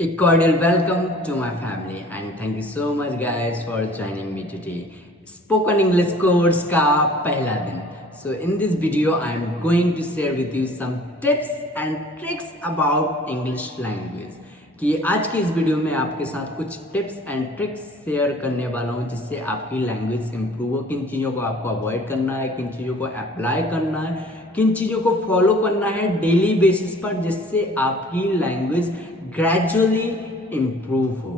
A cordial welcome to my family and thank you so much guys for joining me today. Spoken English course का पहला दिन. So in this video I am going to share with you some tips and tricks about English language. कि आज की इस video में आपके साथ कुछ टिप्स एंड ट्रिक्स शेयर करने वाला हूँ जिससे आपकी लैंग्वेज इंप्रूव हो. किन चीज़ों को आपको अवॉइड करना है, किन चीज़ों को अप्लाई करना है, किन चीज़ों को फॉलो करना है डेली बेसिस पर जिससे आपकी लैंग्वेज ग्रेजुअली इम्प्रूव हो.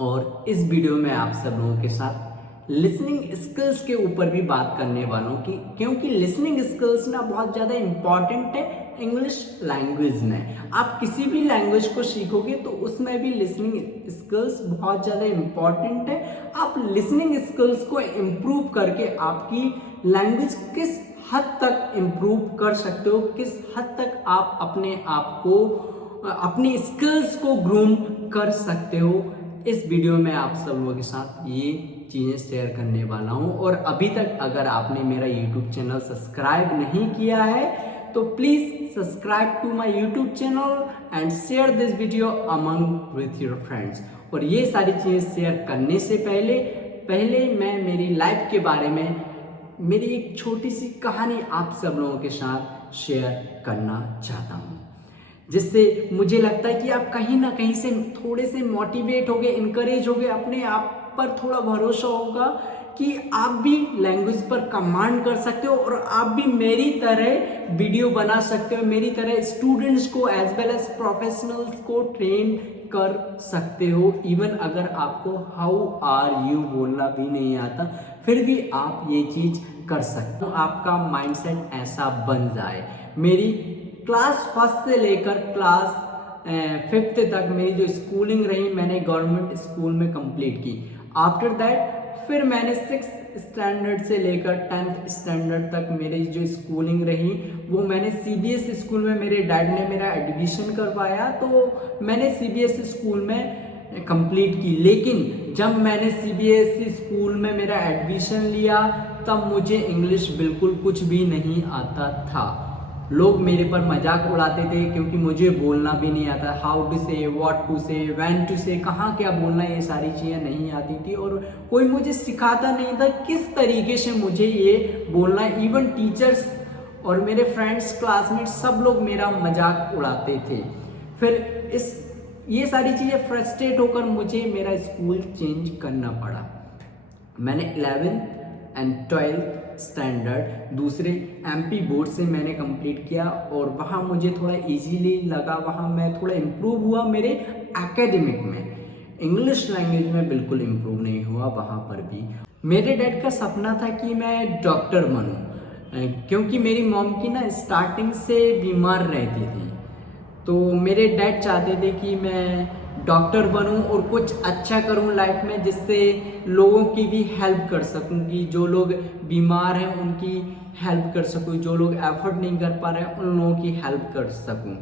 और इस वीडियो में आप सब लोगों के साथ लिसनिंग स्किल्स के ऊपर भी बात करने वाला हूँ कि क्योंकि लिसनिंग स्किल्स ना बहुत ज़्यादा इम्पॉर्टेंट है इंग्लिश लैंग्वेज में. आप किसी भी लैंग्वेज को सीखोगे तो उसमें भी लिसनिंग स्किल्स बहुत ज़्यादा इम्पॉर्टेंट है. आप लिसनिंग स्किल्स को इम्प्रूव करके आपकी लैंग्वेज किस हद तक इम्प्रूव कर सकते हो, किस हद तक आप अपने आप को अपनी स्किल्स को ग्रूम कर सकते हो, इस वीडियो में आप सब लोगों के साथ ये चीज़ें शेयर करने वाला हूँ. और अभी तक अगर आपने मेरा यूट्यूब चैनल सब्सक्राइब नहीं किया है तो please subscribe to my YouTube channel and share this video among with your friends. और ये सारी चीज़ें शेयर करने से पहले मैं मेरी लाइफ के बारे में मेरी एक छोटी सी कहानी आप सब लोगों के साथ शेयर करना चाहता हूँ जिससे मुझे लगता है कि आप कहीं ना कहीं से थोड़े से मोटिवेट होगे, इनकरेज होगे, अपने आप पर थोड़ा भरोसा होगा कि आप भी लैंग्वेज पर कमांड कर सकते हो और आप भी मेरी तरह वीडियो बना सकते हो, मेरी तरह स्टूडेंट्स को एज वेल एज प्रोफेशनल्स को ट्रेन कर सकते हो. इवन अगर आपको हाउ आर यू बोलना भी नहीं आता फिर भी आप ये चीज़ कर सकते हो. आपका माइंडसेट ऐसा बन जाए. मेरी क्लास फर्स्ट से लेकर क्लास फिफ्थ तक मेरी जो स्कूलिंग रही मैंने गवर्नमेंट स्कूल में कंप्लीट की. आफ्टर दैट फिर मैंने सिक्स स्टैंडर्ड से लेकर 10th स्टैंडर्ड तक मेरी जो स्कूलिंग रही वो मैंने सीबीएसई स्कूल में, मेरे डैड ने मेरा एडमिशन करवाया तो मैंने सीबीएसई स्कूल में कंप्लीट की. लेकिन जब मैंने सीबीएसई स्कूल में मेरा एडमिशन लिया तब मुझे इंग्लिश बिल्कुल कुछ भी नहीं आता था. लोग मेरे पर मजाक उड़ाते थे क्योंकि मुझे बोलना भी नहीं आता. हाउ टू से, व्हाट टू से, व्हेन टू से, कहाँ क्या बोलना, ये सारी चीज़ें नहीं आती थी और कोई मुझे सिखाता नहीं था किस तरीके से मुझे ये बोलना है. इवन टीचर्स और मेरे फ्रेंड्स, क्लासमेट्स सब लोग मेरा मजाक उड़ाते थे. फिर ये सारी चीज़ें फ्रस्ट्रेट होकर मुझे मेरा स्कूल चेंज करना पड़ा. मैंने 11th एंड 12th स्टैंडर्ड दूसरे एमपी बोर्ड से मैंने कंप्लीट किया और वहाँ मुझे थोड़ा इजीली लगा, वहाँ मैं थोड़ा इम्प्रूव हुआ मेरे एकेडमिक में. इंग्लिश लैंग्वेज में बिल्कुल इम्प्रूव नहीं हुआ वहाँ पर भी. मेरे डैड का सपना था कि मैं डॉक्टर बनूं क्योंकि मेरी मॉम की ना स्टार्टिंग से बीमार रहती थी तो मेरे डैड चाहते थे कि मैं डॉक्टर बनूं और कुछ अच्छा करूं लाइफ में जिससे लोगों की भी हेल्प कर सकूं, कि जो लोग बीमार हैं उनकी हेल्प कर सकूं, जो लोग एफर्ट नहीं कर पा रहे हैं उन लोगों की हेल्प कर सकूं.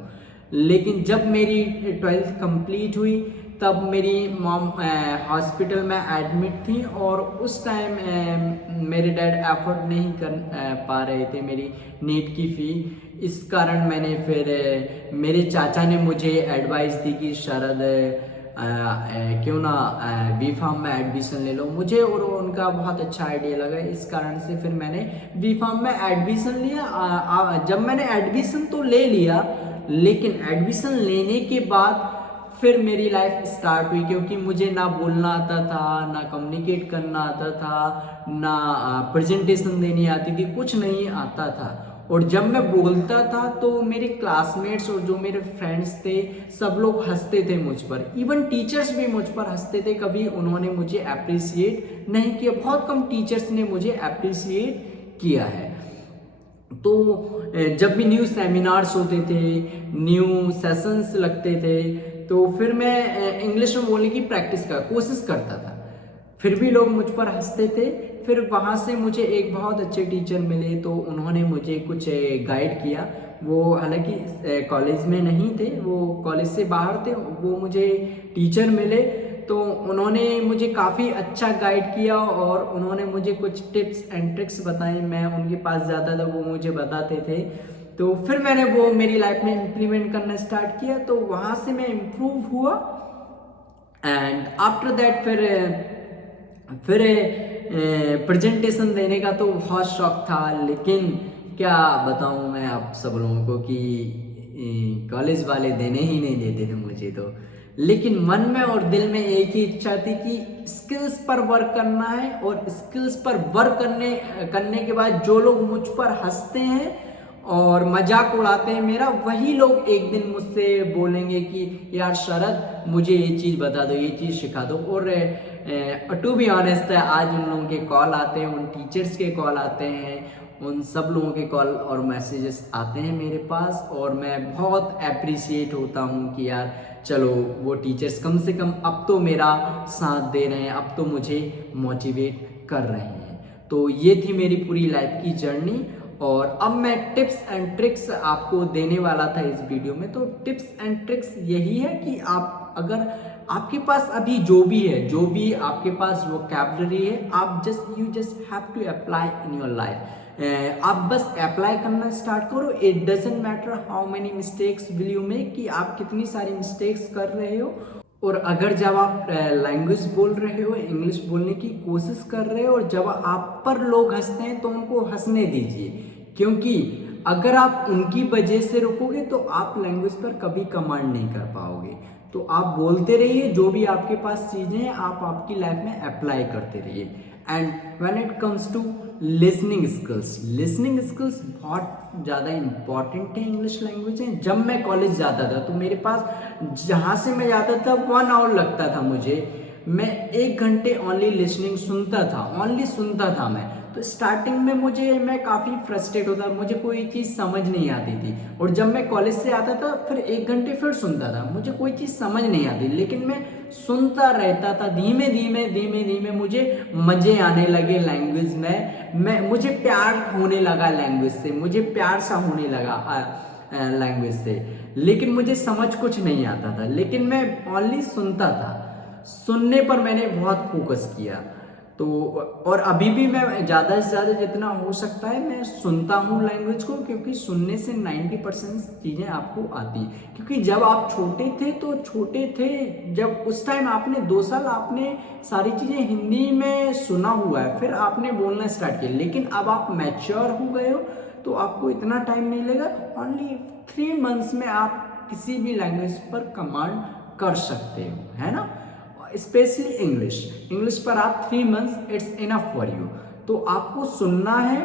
लेकिन जब मेरी 12th कंप्लीट हुई तब मेरी मॉम हॉस्पिटल में एडमिट थी और उस टाइम मेरे डैड एफर्ट नहीं कर पा रहे थे मेरी नीट की फ़ी. इस कारण मैंने फिर मेरे चाचा ने मुझे एडवाइस दी कि शरद क्यों ना बी फार्म में एडमिशन ले लो. मुझे और उनका बहुत अच्छा आइडिया लगा. इस कारण से फिर मैंने बी फार्म में एडमिशन लिया. जब मैंने एडमिशन तो ले लिया लेकिन एडमिशन लेने के बाद फिर मेरी लाइफ स्टार्ट हुई क्योंकि मुझे ना बोलना आता था, ना कम्युनिकेट करना आता था, ना प्रेजेंटेशन देनी आती थी, कुछ नहीं आता था. और जब मैं बोलता था तो मेरे क्लासमेट्स और जो मेरे फ्रेंड्स थे सब लोग हंसते थे मुझ पर. इवन टीचर्स भी मुझ पर हंसते थे. कभी उन्होंने मुझे अप्रिसिएट नहीं किया. बहुत कम टीचर्स ने मुझे अप्रिसिएट किया है. तो जब भी न्यू सेमिनार्स होते थे, न्यू सेशंस लगते थे तो फिर मैं इंग्लिश में बोलने की प्रैक्टिस का कोशिश करता था. फिर भी लोग मुझ पर हंसते थे. फिर वहाँ से मुझे एक बहुत अच्छे टीचर मिले तो उन्होंने मुझे कुछ गाइड किया. वो हालांकि कॉलेज में नहीं थे, वो कॉलेज से बाहर थे. वो मुझे टीचर मिले तो उन्होंने मुझे काफ़ी अच्छा गाइड किया और उन्होंने मुझे कुछ टिप्स एंड ट्रिक्स बताई. मैं उनके पास जाता था, वो मुझे बताते थे तो फिर मैंने वो मेरी लाइफ में इम्प्लीमेंट करना स्टार्ट किया, तो वहाँ से मैं इम्प्रूव हुआ। एंड आफ्टर दैट फिर प्रेजेंटेशन देने का तो बहुत शौक था, लेकिन क्या बताऊँ मैं आप सब लोगों को कि कॉलेज वाले देने ही नहीं देते थे मुझे तो। लेकिन मन में और दिल में एक ही इच्छा थी कि स्किल्स पर वर्क करना है, और स्किल्स पर वर्क करने के बाद जो लोग मुझ पर हंसते हैं और मजाक उड़ाते हैं मेरा, वही लोग एक दिन मुझसे बोलेंगे कि यार शरद मुझे ये चीज़ बता दो, ये चीज़ सिखा दो। और टू बी ऑनेस्ट है, आज उन लोगों के कॉल आते हैं, उन टीचर्स के कॉल आते हैं, उन सब लोगों के कॉल और मैसेजेस आते हैं मेरे पास, और मैं बहुत अप्रिशिएट होता हूँ कि यार चलो वो टीचर्स कम से कम अब तो मेरा साथ दे रहे हैं, अब तो मुझे मोटिवेट कर रहे हैं। तो ये थी मेरी पूरी लाइफ की जर्नी, और अब मैं टिप्स एंड ट्रिक्स आपको देने वाला था इस वीडियो में। तो टिप्स एंड ट्रिक्स यही है कि आप अगर आपके पास अभी जो भी आपके पास वोकैबुलरी है, आप you just have to apply in your life. आप बस अप्लाई करना स्टार्ट करो। It doesn't matter how many mistakes will you make, कि आप कितनी सारी मिस्टेक्स कर रहे हो। और अगर जब आप लैंग्वेज बोल रहे हो, इंग्लिश बोलने की कोशिश कर रहे हो, और जब आप पर लोग हंसते हैं तो उनको हंसने दीजिए, क्योंकि अगर आप उनकी वजह से रुकोगे तो आप लैंग्वेज पर कभी कमांड नहीं कर पाओगे। तो आप बोलते रहिए, जो भी आपके पास चीज़ें हैं आप आपकी लाइफ में अप्लाई करते रहिए। And when it comes to listening skills बहुत ज़्यादा इंपॉर्टेंट है इंग्लिश लैंग्वेज में। जब मैं कॉलेज जाता था तो मेरे पास जहाँ से मैं जाता था 1 आवर लगता था मुझे, मैं 1 घंटे ओनली लिसनिंग सुनता था मैं। तो स्टार्टिंग में मैं काफ़ी फ्रस्ट्रेट होता, मुझे कोई चीज़ समझ नहीं आती थी। और जब मैं कॉलेज से आता था फिर 1 घंटे फिर सुनता था, मुझे कोई चीज़ समझ नहीं आती, लेकिन मैं सुनता रहता था। धीमे धीमे मुझे मज़े आने लगे लैंग्वेज में, मुझे प्यार होने लगा लैंग्वेज से, मुझे प्यार सा होने लगा लैंग्वेज से। लेकिन मुझे समझ कुछ नहीं आता था, लेकिन मैं ओनली सुनता था। सुनने पर मैंने बहुत फोकस किया। तो और अभी भी मैं ज़्यादा से ज़्यादा जितना हो सकता है मैं सुनता हूँ लैंग्वेज को, क्योंकि सुनने से 90% चीज़ें आपको आती। क्योंकि जब आप छोटे थे जब उस टाइम आपने 2 साल आपने सारी चीज़ें हिंदी में सुना हुआ है, फिर आपने बोलना स्टार्ट किया। लेकिन अब आप मैच्योर हो गए हो तो आपको इतना टाइम नहीं लगेगा। ओनली 3 मंथ्स में आप किसी भी लैंग्वेज पर कमांड कर सकते हो, है ना। स्पेशली इंग्लिश पर आप 3 months it's enough for you. तो आपको सुनना है,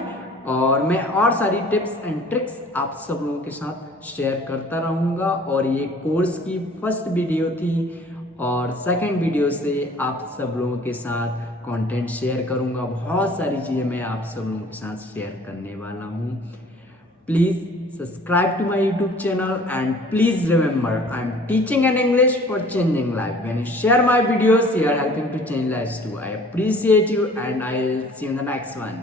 और मैं और सारी टिप्स एंड ट्रिक्स आप सब लोगों के साथ शेयर करता रहूँगा। और ये कोर्स की फर्स्ट वीडियो थी, और सेकंड वीडियो से आप सब लोगों के साथ कंटेंट शेयर करूँगा। बहुत सारी चीज़ें मैं आप सब लोगों के साथ शेयर करने वाला हूँ। Please subscribe to my YouTube channel, and please remember I am teaching an English for changing life. When you share my videos, you are helping to change lives too. I appreciate you, and I'll see you in the next one.